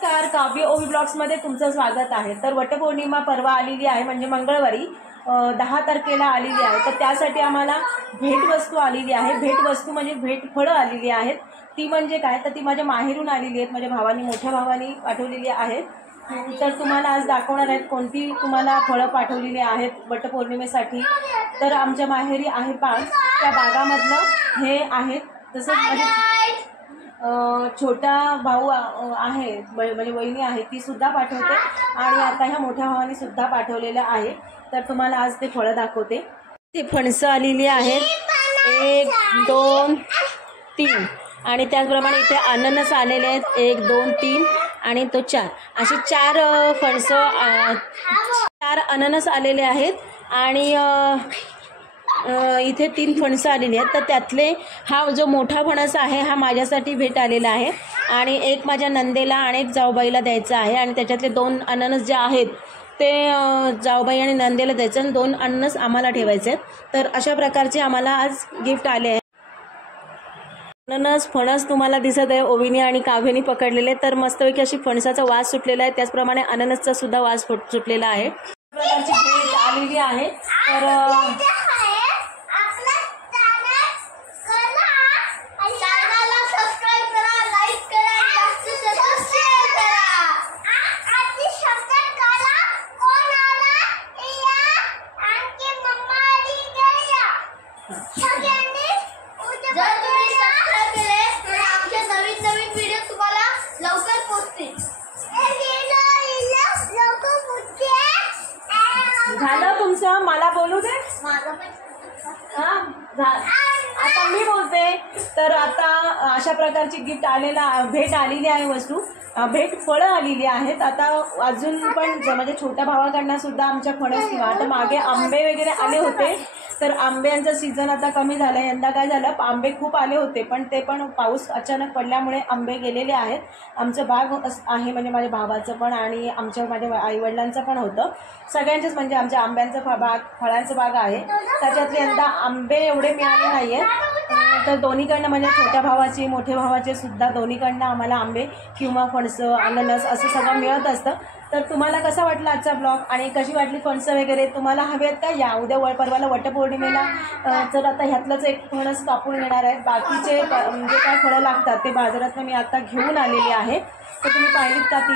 नमस्कार, काव्य ओवी ब्लॉग्समध्ये तुमचं स्वागत आहे। तर वटपौर्णिमा परवा आलेली आहे, म्हणजे मंगळवारी 10 तारखेला आलेली आहे। तर त्यासाठी आम्हाला भेटवस्तू आलेली आहे। भेटवस्तू म्हणजे भेटफळं आलेली आहेत। ती म्हणजे काय, तर ती माझ्या माहेरून आलेली आहेत, माझ्या भावानी, मोठ्या भावानी पाठवलेली आहेत। तर तुम्हाला आज दाखवणार आहेत कोणती तुम्हाला फळं पाठवलेली आहेत वटपौर्णिमेसाठी। तर आमच्या माहेरी आहे बाग, त्या बागामधलं हे आहेत। तसंच म्हणजे छोटा भाऊ आहे, म्हणजे वहिनी आहे, ती सुद्धा पाठवते आणि आता ह्या मोठ्या भावानी सुद्धा पाठवलेलं आहे। तर तुम्हाला आज ते फळं दाखवते। ते फणसं आलेली आहेत 1 2 3 आणि त्याचप्रमाणे इथे अननस आलेले आहेत 1 2 3 आणि तो 4, असे 4 फणसं 4 अननस आलेले आहेत आणि इथे 3 फणसं आलेली आहेत। तर त्यातले हा जो मोठा फणस आहे हा माझ्यासाठी भेट आलेला आहे आणि एक माझ्या नंदेला आणि एक जाऊबाईला द्यायचा आहे आणि त्याच्यातले 2 अननस जे आहेत ते जाऊबाई आणि नंदेला द्यायचं आणि 2 अननस आम्हाला ठेवायचे आहेत। तर अशा प्रकारचे आम्हाला आज गिफ्ट आले आहे। अननस फणस तुम्हाला दिसत आहे ओवीने आणि काव्याने पकडलेले, तर मस्तपैकी अशी फणसाचा वास सुटलेला आहे, त्याचप्रमाणे अननसचा सुद्धा वास सुटलेला आहे। प्रकारची भेट आलेली आहे। तर झालं तुमचं, मला बोलू दे। आता मी बोलते। तर आता अशा प्रकारची गिफ्ट भेट आलेली आहे, वस्तू भेट फळं आलेली आहेत। आता अजून पण म्हणजे छोट्या भावाकडनं सुद्धा आमच्या फणस किंवा आता मागे आंबे वगैरे आले होते, तर आंब्यांचा सीझन आता कमी झाला। यंदा काय झालं, आंबे खूप आले होते पण ते पण पाऊस अचानक पडल्यामुळे आंबे गेलेले आहेत। आमचं बाग आहे, म्हणजे माझ्या भावाचं पण आणि माझ्या आईवडिलांचं पण होतं, सगळ्यांचंच, म्हणजे आमच्या आंब्यांचं बाग, फळांचं बाग आहे। त्याच्यातले यंदा आंबे एवढे मिळाले नाही आहेत। तर दोन्हीकडनं, म्हणजे छोट्या भावाचे, मोठ्या भावाचे सुद्धा दोन्हीकडनं आम्हाला आंबे किंवा फणसं, अननस असं सगळं मिळत असतं। तर तुम्हाला कसा वाटला आजचा ब्लॉग आणि कशी वाटली फणसं वगैरे, तुम्हाला हवे आहेत का? या उद्या परवाला वटपौर्णिमेला तर आता ह्यातलंच एक फणस कापून येणार आहेत। बाकीचे जे काय फळं लागतात ते बाजारात मी आता घेऊन आलेली आहे, तर तुम्ही पाहिलीत का ती